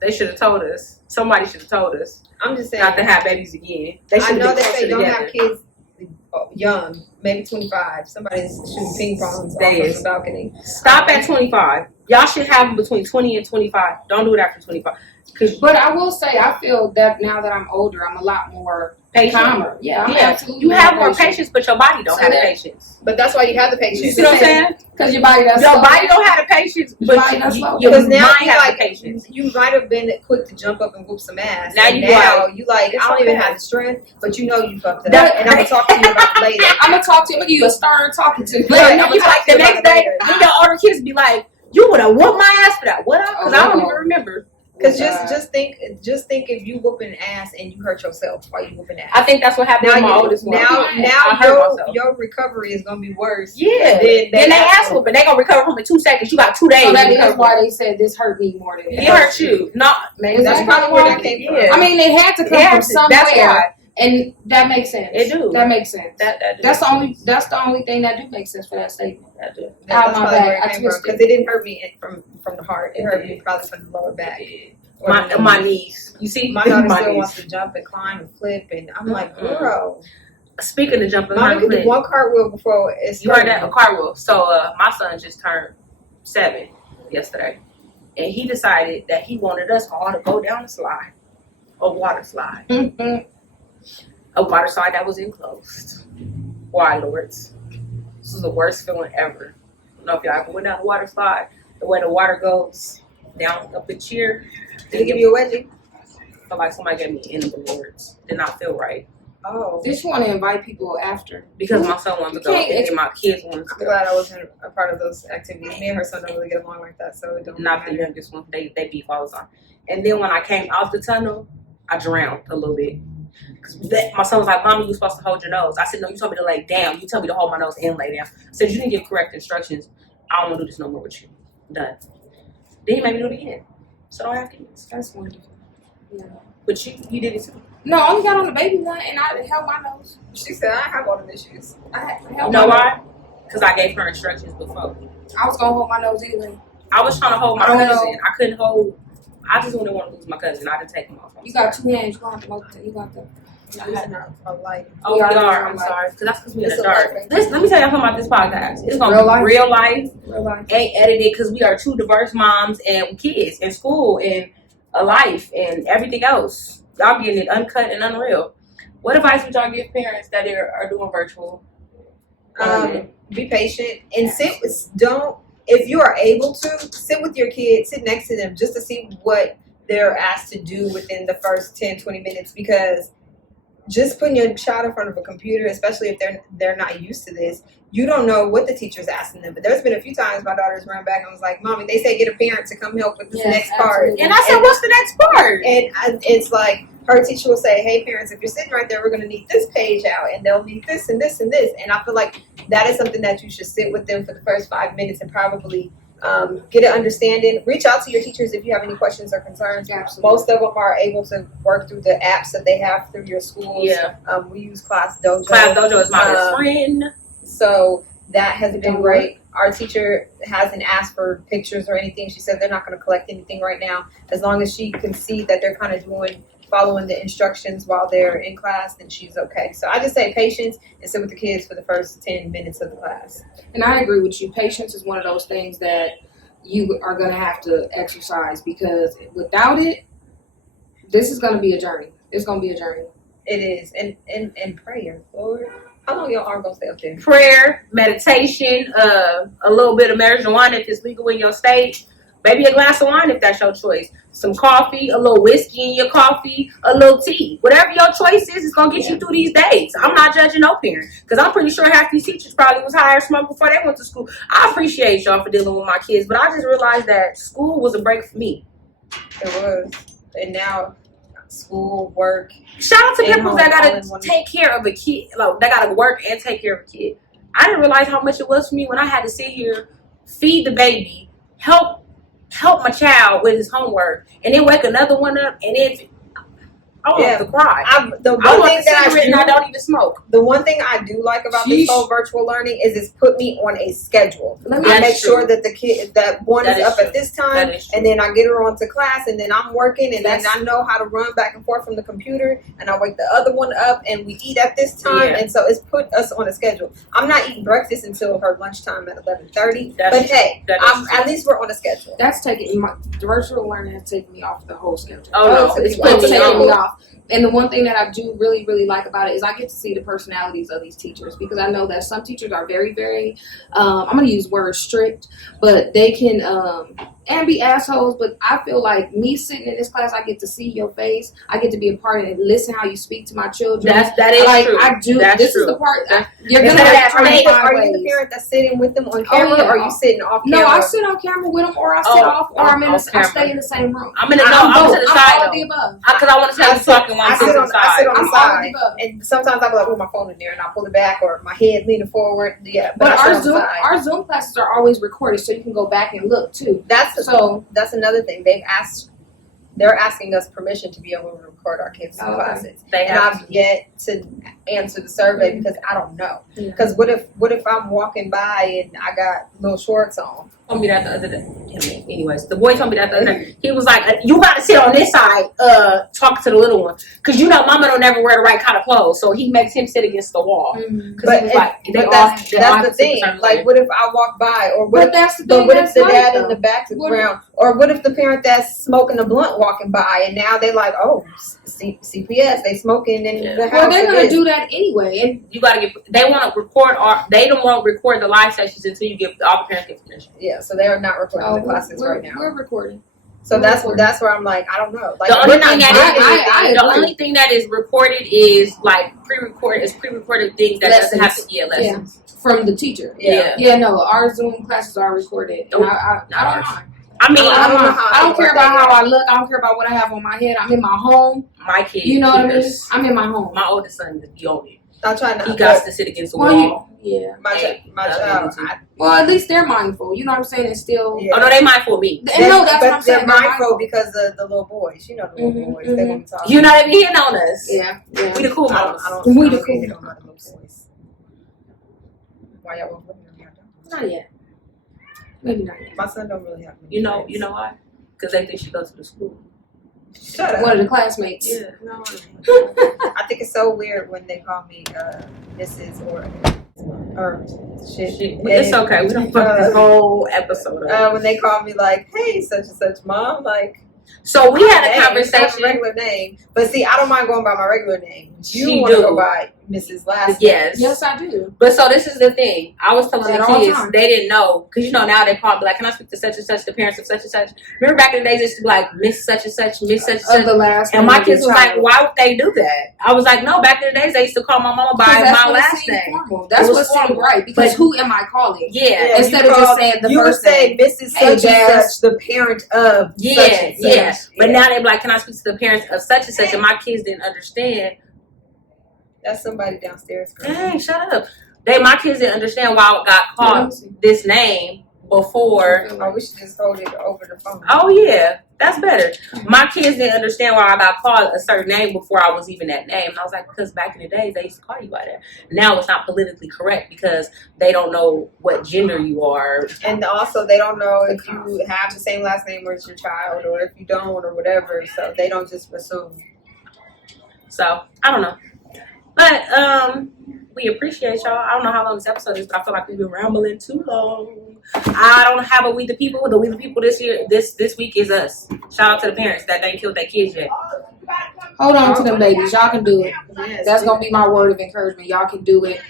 They should have told us. Somebody should have told us I'm just saying. not to have babies again. They I should know have been that they closer don't together. have kids young, maybe 25. Somebody's shooting ping pongs off They of is. the balcony. Stop at 25. Y'all should have them between 20 and 25. Don't do it after 25. Cause But I will say, I feel that now that I'm older, I'm a lot more patient. calmer. Yeah, I'm Yeah, absolutely you have more patient. patience, but your body don't So have the that- patience. But that's why you have the You patience. see what I'm saying? Because your body does Your slow. body don't have the patience, Your body but does slow. your Because mind now you has like the patience. you might have been quick to jump up and whoop some ass. Now and you now like, you like it's I don't even okay. have the strength, but you know you fucked up, That- and I'm gonna talk to you about it later. I'm gonna talk to you. I'm gonna give you a stern talking to. Look, Right, and then I'ma you talk like to the you next about it day, later. then your older kids be like, "You would have whooped my ass for that." What? Because I don't Oh, even remember. Because God. just think if you whooping ass and you hurt yourself while you whooping ass. I think that's what happened now with my you, oldest one. now I hurt myself. your recovery is gonna be worse. Yeah. Then Then they ass whooping. They gonna recover from it 2 seconds. You got 2 days. So to that is recover. why they said this hurt me more than It hurt you. No, Maybe that's Is that probably where why? that came from. Yeah. I mean, it had to come It from has to. That's somewhere, why. and that makes sense. It do. That makes sense. That That's the only thing that do make sense for that statement. That do. That's Out my probably back. where it I came from twisted. because it didn't hurt me from the heart. It hurt me probably from the lower back. Or the My knees. knees. You see, My daughter my still knees. wants to jump and climb and flip, and I'm like, Mm-mm. bro, Speaking of jumping, Mama behind could the do one cartwheel before it's You heard that? A car wheel. So my son just turned 7 yesterday. And he decided that he wanted us all to go down the slide. A water slide. A water slide that was enclosed. Why, lords? This is the worst feeling ever. I don't know if y'all ever went down a water slide. The way the water goes down up the chair. Did he give you a wedgie? Felt like somebody gave me enemy words. Did not feel right. Oh, Did you want to invite people after? Because my son wanted to go You can't- and then my kids wanted to I'm go. glad I wasn't a part of those activities. Me and her son don't really get along like that, so it don't Not the matter. youngest one. They beef all the time. And then when I came out the tunnel, I drowned a little bit. Cause my son was like, "Mommy, you supposed to hold your nose." I said, "No, you told me to lay down. You told me to hold my nose and lay down." I said, "You didn't give correct instructions. I don't want to do this no more with you." Done. Then he made me do it again. So I don't have kids. That's wonderful. Yeah. But you did it too. No, I only got on the baby one and I held my nose. She said, I have all the issues. I held You my know nose. why? Because I gave her instructions before. I was gonna hold my nose anyway. I was trying to hold my I don't know. cousin. I couldn't hold. I just didn't want to lose my cousin. I didn't take him off. I'm You got sorry. 2 hands. You gonna have to multiply. You got the. Using a light. Oh, We we are are. in I'm real life. sorry. Because that's because we in It's the a dark. life. Let me tell y'all something about this podcast. It's gonna Real be life. real life. Real life. Ain't edited because we are 2 diverse moms and kids and school and a life and everything else. Y'all getting it uncut and unreal. What advice would y'all give parents that are doing virtual? Be patient and don't if you are able to sit with your kids, sit next to them just to see what they're asked to do within the first 10, 20 minutes, because just putting your child in front of a computer, especially if they're not used to this, you don't know what the teacher's asking them. But there's been a few times my daughter's run back and was like, "Mommy, they say get a parent to come help with this next part." And I said, "What's the next part?" And it's like her teacher will say, "Hey, parents, if you're sitting right there, we're going to need this page out, and they'll need this and this and this." And I feel like that is something that you should sit with them for the first 5 minutes and probably get an understanding. Reach out to your teachers if you have any questions or concerns. Absolutely. Most of them are able to work through the apps that they have through your schools. Yeah. We use Class Dojo. Class Dojo is my best friend. So that has been great. Our teacher hasn't asked for pictures or anything. She said they're not going to collect anything right now. As long as she can see that they're kind of following the instructions while they're in class, then she's okay. So I just say patience and sit with the kids for the first 10 minutes of the class. And I agree with you. Patience is one of those things that you are going to have to exercise, because without it, this is going to be a journey. It's going to be a journey. It is. And prayer, Lord. How long your arm gonna stay up there? Prayer, meditation, a little bit of marijuana if it's legal in your state. Maybe a glass of wine if that's your choice. Some coffee, a little whiskey in your coffee, a little tea. Whatever your choice is going to get you through these days. I'm not judging no parent, because I'm pretty sure half these teachers probably was high or smoke before they went to school. I appreciate y'all for dealing with my kids, but I just realized that school was a break for me. It was. And now school, work. Shout out to And people home, that all in gotta one. take care of a kid. Like, they gotta work and take care of a kid. I didn't realize how much it was for me when I had to sit here, feed the baby, help my child with his homework, and then wake another one up, and then I want to cry. The I one want thing a cigarette and I that don't even smoke. the one thing I do like about this whole virtual learning is it's put me on a schedule. I That's make true. sure that the kid that one That is is up true. at this time, That is true. and then I get her onto class, and then I'm working, and then That's- I know how to run back and forth from the computer, and I wake the other one up, and we eat at this time, Yeah. and so it's put us on a schedule. I'm not eating breakfast until her lunchtime at 11:30, That's but true. hey, That is true. at least we're on a schedule. That's taking the virtual learning has taken me off the whole schedule. Oh no, Oh, it's it's putting me taking me on. off. And the one thing that I do really, really like about it is I get to see the personalities of these teachers, because I know that some teachers are very, very, I'm going to use word strict, but they can, and be assholes. But I feel like me sitting in this class, I get to see your face. I get to be a part of it, listen how you speak to my children. That is like, true. I do. That's this true. is the part. That's- You're going Is to that- have are to you find the ways. parent that's sitting with them on camera, yeah. or are you sitting off No, camera? I sit on camera with them, or I sit Oh, off, or I'm in. off I camera. stay in the same room. I'm in the I'm I'm both. to the I'm side all of the though. above. Because I want to see you talking while I'm I sit sitting on to the side. the I'm all of side, the above. and sometimes I'll be like, with my phone in there, and I'll pull it back, or my head leaning forward. Yeah, But I sit our on the Zoom, side. our Zoom classes are always recorded, so you can go back and look too. So that's another thing. They're asking us permission to be able to record our kids' Oh, okay. classes, They and have I've yet to answer the survey because I don't know. Yeah. Because what if I'm walking by and I got little shorts on? told me that the other day. Anyways, the boy told me that the other day. He was like, "You got to sit on this side, talking to the little one, because you know Mama don't never wear the right kind of clothes." So he makes him sit against the wall. Mm-hmm. Because he was like, But that's the thing. Like, what if I walk by, or what? But that's the But thing. what if That's the life, dad though. in the background, or what if the parent that's smoking a blunt walking by, and now they like, oh, CPS, they smoking in the house. Well, they're and gonna this. do that anyway, and You gotta get. They want to record. They don't want to record the live sessions until you give all the parents get permission. Yeah, so they are not recording the classes we're, right now. we're recording. So we're that's recording. that's where I'm like, I don't know. Like, The only we're not thing doing that anything. the only thing that is recorded is like pre-recorded things that doesn't have to lessons. From the teacher. Yeah. Yeah, no, our Zoom classes are recorded. And I don't mind. I mean, I don't know how I don't care it about works. how I look. I don't care about what I have on my head. I'm in my home. my kid. You know what I mean? cares. I'm in my home. My oldest son is the oldest. I'm trying to. He got to sit against the Well, wall. yeah. my That's child. what we do. Well, at least they're mindful. You know what I'm saying? It's still. Yeah. Oh no, they mindful of me. And no, that's but what I'm saying. they're They're mindful because of the little boys. You know the little Mhm, boys. They're gonna be talking. You know they be hitting on us. Yeah. Yeah. We the cool I mamas. don't We the get cool. hit on by the little boys. Why y'all won't looking at me? Not yet. Maybe not yet. My son don't really have. many You know friends. why? Because they think she goes to the school. Shut up. One of the classmates. Yeah. No, I think it's so weird when they call me Mrs. or shit. But it's okay. We don't fuck this whole episode up. When they call me like, hey, such and such, mom, like. So we had a Name, it's not conversation. a regular name, but see, I don't mind going by my regular name. She You want to do. go by Mrs. Last. Yes. Yes, I do. But so this is the thing. I was telling At the all kids, times. they didn't know. Because, now they call me like, can I speak to such and such, the parents of such and such? Remember back in the days, it used to be like, Miss such and such, Miss such and such. Of the last And name my of your kids was like, child. why would they do that? I was like, no, back in the days, they used to call my mama by my last name. Formal. That's what seemed right. Because But- who am I calling? Yeah. Instead of just saying the you first would say name. Mrs. Hey, Such and Jazz. such, the parent of Yeah, such and such. yeah. But now they're like, can I speak to the parents of such and such? And my kids didn't understand. That's somebody downstairs. Girl. Dang, shut up. My kids didn't understand why I got called this name before. Oh, we should just hold it over the phone. Oh yeah, that's better. My kids didn't understand why I got called a certain name before I was even that name. And I was like, because back in the day, they used to call you by that. Now it's not politically correct because they don't know what gender you are. And also, they don't know if you have the same last name as your child, or if you don't, or whatever. So they don't just assume. So I don't know. But we appreciate y'all. I don't know how long this episode is, but I feel like we've been rambling too long. I don't have a We the People. The We the People this year, this week is us. Shout out to the parents that ain't killed their kids yet. Hold on to them babies. Y'all can do it. Yes, That's going to be my word of encouragement. Y'all can do it.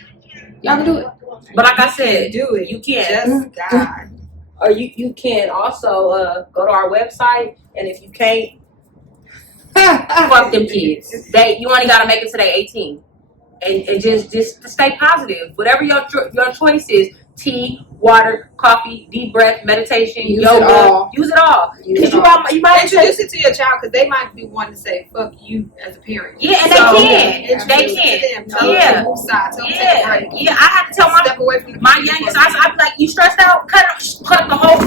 Y'all can do it. But like I said, do it. you can. Just God. Or you can also go to our website, and if you can't, fuck them kids. You only got to make it to they 18. And just stay positive. Whatever your choice is, tea, water, coffee, deep breath, meditation, Use yoga, it all. use it all. Use Because it you might Introduce it to your child, because they might be wanting to say "fuck you" as a parent. Yeah, and So, they can. introduce They it can. to them. Tell Yeah. them to move side. Tell them to take a Yeah, break. yeah. I have to tell Step away from the my computer youngest. for a minute. I'd be like, "You stressed out? Cut the whole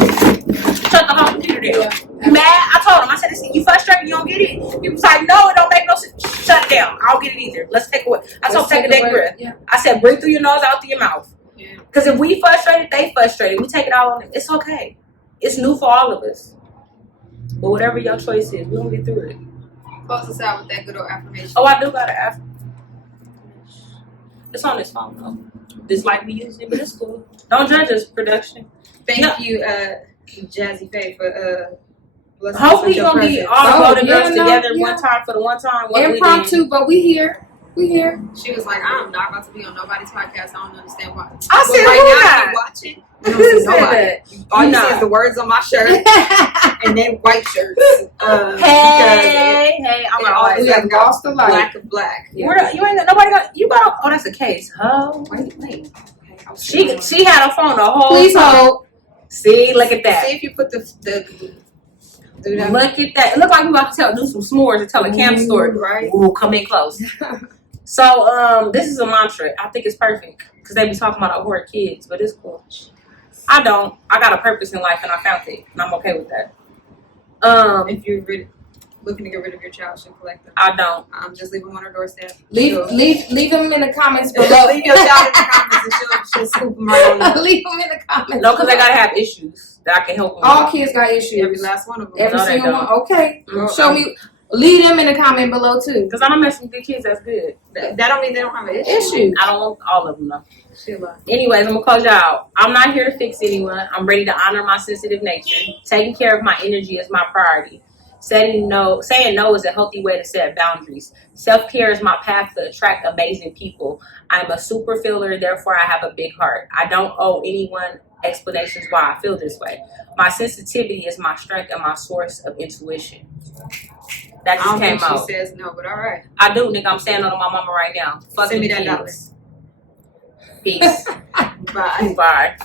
computer down. You mad?" I told him. I said, "You frustrated? You don't get it." He was like, "No, it don't make no sense. Shut it down. I don't get it either. Let's take away." I told him, "Take a deep breath." Yeah. I said, "Breathe through your nose, out through your mouth." Yeah. Because if we frustrated, they frustrated. We take it all on them. It's okay. It's new for all of us. But whatever your choice is, we're going to get through it. Close us out with that good old affirmation. Oh, I do got to ask. It's on this phone, though. Just like we used it, but it's cool. Don't judge us, production. Thank you, Jazzy Faye, for blessing us Hopefully, with you're your going to be presence. all Oh, the yeah, girls no, together yeah. one time for the one time. What we did. Impromptu, but we here. We here. She was like, "I'm not about to be on nobody's podcast. I don't understand why." I said, right who now, not? you watching. You Who don't see said nobody. that? All you Not. see is the words on my shirt and then white shirts. Hey, I'm it not always We like have lost the light. black of black. Yeah. you ain't got nobody got you got. Oh, that's a case. Oh, wait. She had a phone the whole Please time. hold. See, look at that. See if you put the do that. Look at that. It looked like we about to do some s'mores and tell a camp story. Right. Ooh, come in close. So, this is a mantra. I think it's perfect because they be talking about horror kids, but it's cool. I don't. I got a purpose in life, and I found it, and I'm okay with that. If you're looking to get rid of your child, she'll collect them. I don't. Just leave them on her doorstep. Leave them in the comments below. Leave your child in the comments and she'll scoop them right on up. Leave them in the comments. No, because they gotta have issues that I can help them. All kids got issues. Every last one of them. Every No, they single don't. one. Okay. Girl, Show me. Leave them in the comment below too. Because I don't mess with the kids. That's good. That don't mean they don't have an issue. Issues. I don't want all of them though. Sheila. Anyways, I'm gonna close y'all out. I'm not here to fix anyone. I'm ready to honor my sensitive nature. Taking care of my energy is my priority. Saying no is a healthy way to set boundaries. Self-care is my path to attract amazing people. I'm a super feeler, therefore I have a big heart. I don't owe anyone explanations why I feel this way. My sensitivity is my strength and my source of intuition. That I just don't came think out. she says no, but all right. I do, nigga. I'm standing on my mama right now. Fuck Send me them that kids. Peace. Bye. Bye.